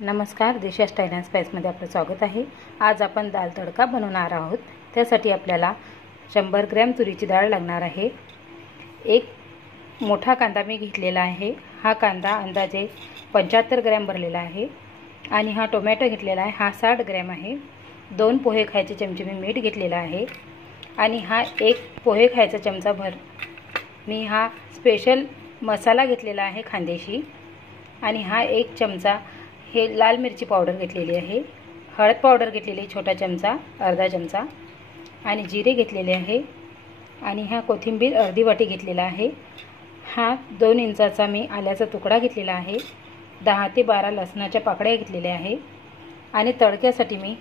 नमस्कार, देशा style and स्पाइसमध्ये आपलं स्वागत आहे। आज आपण दाल तडका बनवणार आहोत। त्यासाठी आपल्याला 100 ग्रॅम तुरीची डाळ लागणार आहे। एक मोठा कांदा मी घेतलेला आहे। हा कांदा अंदाजे 75 ग्रॅम भरलेला आहे। आणि हा टोमॅटो घेतलेला आहे, हा 60 ग्रॅम आहे। 2 पोहे खायचे चमचे मी मीठ घेतलेला आहे। आणि हा एक पोहे खायचा चमचा भर मी हा स्पेशल मसाला घेतलेला आहे खांदेशी। आणि हा एक चमचा हे लाल मिरची पावडर घेतलेली आहे। हळद पावडर घेतलेली छोटा चमचा, अर्धा चमचा। आणि जिरे घेतलेले आहे। आणि हा कोथिंबीर अर्धी वाटी घेतलेला आहे। हा 2 इंचाचा मी आल्याचा तुकडा घेतलेला आहे। 10 ते 12 लसणाच्या पाकळ्या घेतलेल्या आहे। आणि तडक्यासाठी मी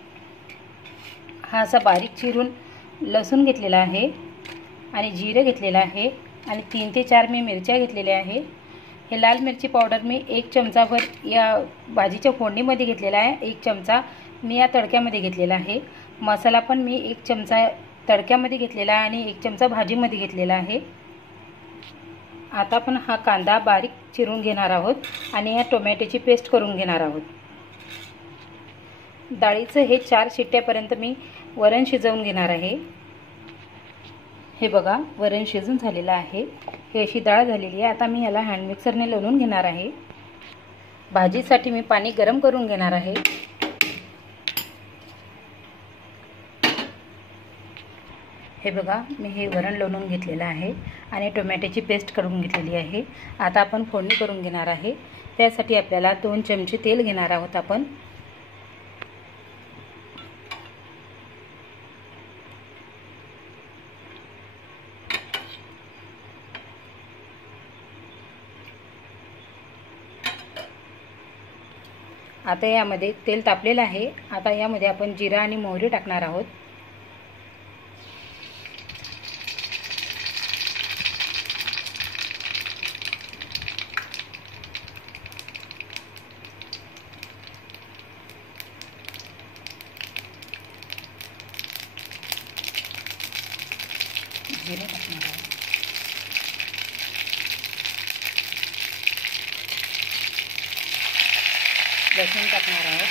हा असा बारीक चिरून लसूण घेतलेला आहे। आणि जिरे घेतलेला आहे। आणि 3 ते 4 मी मिरच्या घेतलेल्या आहे। हे लाल मिरची पावडर मी 1 चमचाभर या भाजीच्या फोडणीमध्ये घेतलेला आहे। 1 चमचा मी या तडक्यामध्ये घेतलेला आहे। मसाला पण मी 1 चमचा तडक्यामध्ये घेतलेला आहे आणि 1 चमचा भाजीमध्ये घेतलेला आहे। आता आपण हा कांदा बारीक चिरून घेणार आहोत आणि या टोमॅटोची पेस्ट करून घेणार आहोत। डाळीचं हे 4 शिट्ट्यापर्यंत मी वरण शिजवून घेणार आहे। हे बघा, वरण शिजून झालेलं आहे। ही अशी डाळ झालेली आहे। आता मी याला हँड मिक्सरने लवून घेणार आहे। भाजीसाठी मी पाणी गरम करून घेणार आहे। हे बघा, मी हे वरण लवून घेतलेलं आहे आणि टोमॅटोची पेस्ट करून घेतलेली आहे। आता आपण फोडणी करून घेणार आहे। त्यासाठी आपल्याला 2 चमचे तेल घेणार आहोत आपण। आता यामध्ये तेल तापलेलं आहे। आता यामध्ये आपण जिरा आणि मोहरी टाकणार आहोत। जिरे टाकणार आहोत। लसूण टाकणार आहोत।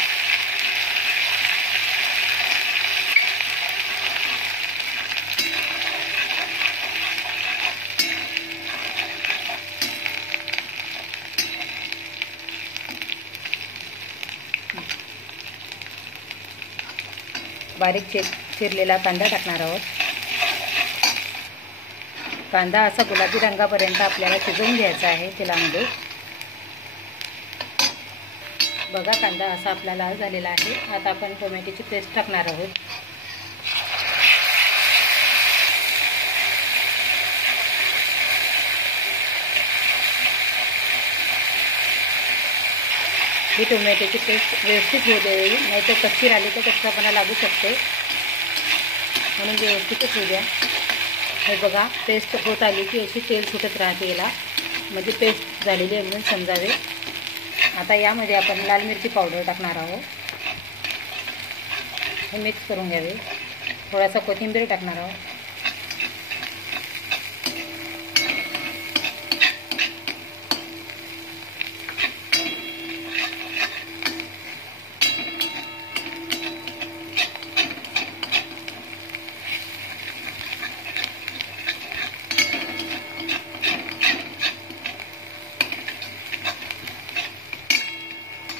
बारीक चिरलेला कांदा टाकणार आहोत। कांदा असा गुलाबी रंगापर्यंत आपल्याला शिजवून घ्यायचा आहे तेलामध्ये। बघा, कांदा असा आपला लाल झालेला आहे। आता आपण टोमॅटोची पेस्ट टाकणार आहोत। ही टोमॅटोची पेस्ट व्यवस्थित होऊ द्यावी, नाहीतर कच्ची राहिली तर कच्चापणा लागू शकते, म्हणून व्यवस्थितच होऊ द्या। हे बघा, पेस्ट होत आली की अशी तेल सुटत राहते याला, म्हणजे पेस्ट झालेली आहे म्हणून समजावे। आता यामध्ये आपण लाल मिरची पावडर टाकणार आहोत। हे मिक्स करून घ्यावे। थोडासा कोथिंबीर टाकणार आहोत।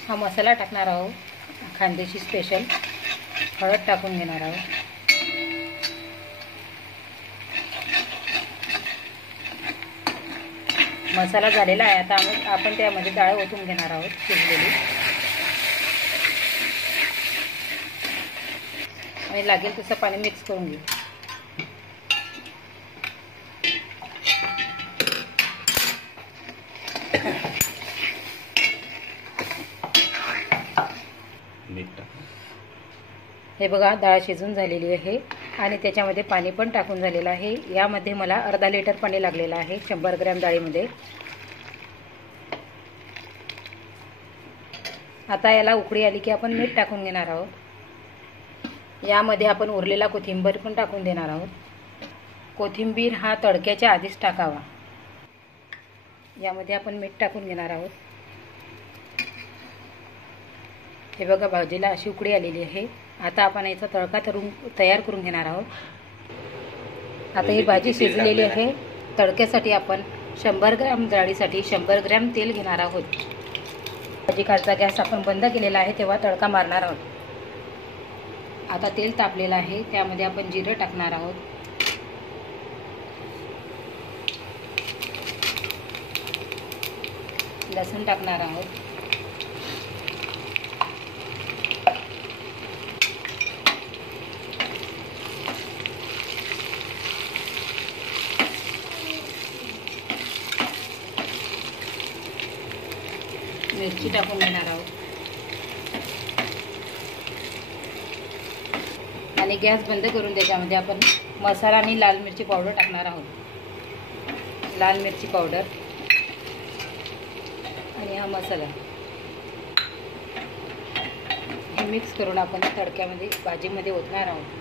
हा मसाला टाकणार आहोत, खानदेशी स्पेशल। हळद टाकून घेणार आहोत। मसाला झालेला आहे। आता आपण त्यामध्ये डाळ ओतून घेणार आहोत शिजलेली। आणि लागेल तसं पाणी मिक्स करून घेऊ। हे बघा, डाळ शिजून झालेली आहे आणि त्याच्यामध्ये पाणी पण टाकून झालेलं आहे। यामध्ये मला अर्धा लिटर पाणी लागलेलं आहे 100 ग्रॅम डाळीमध्ये। आता याला उकळी आली की आपण मीठ टाकून घेणार आहोत। यामध्ये आपण उरलेला कोथिंबीर पण टाकून देणार आहोत। कोथिंबीर हा तडक्याच्या आधीच टाकावा। यामध्ये आपण मीठ टाकून घेणार आहोत। हे बघा, भाजीला अशी उकळी आलेली आहे. आता आपण याचा तडका तयार करून घेणार आहोत. आता ही भाजी शिजलेली आहे. तडक्यासाठी आपण 100 ग्रॅम डाळीसाठी 100 ग्रॅम तेल घेणार आहोत. भाजी खालचा गॅस आपण बंद केलेला आहे, तेव्हा तडका मारणार आहोत. आता तेल तापलेलं आहे, त्यामध्ये आपण जिरं टाकणार आहोत. लसूण टाकणार आहोत. मिरची टाकून घेणार आहोत आणि गॅस बंद करून त्याच्यामध्ये आपण मसाला आणि लाल मिरची पावडर टाकणार आहोत. लाल मिरची पावडर आणि हा मसाला हे मिक्स करून आपण तडक्यामध्ये भाजीमध्ये ओतणार आहोत.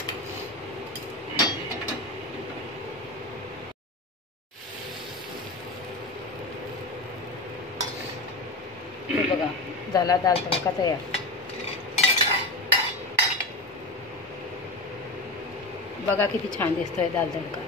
हे बघा, झाला दाल तडका तयार. बघा किती छान दिसतोय दाल तडका.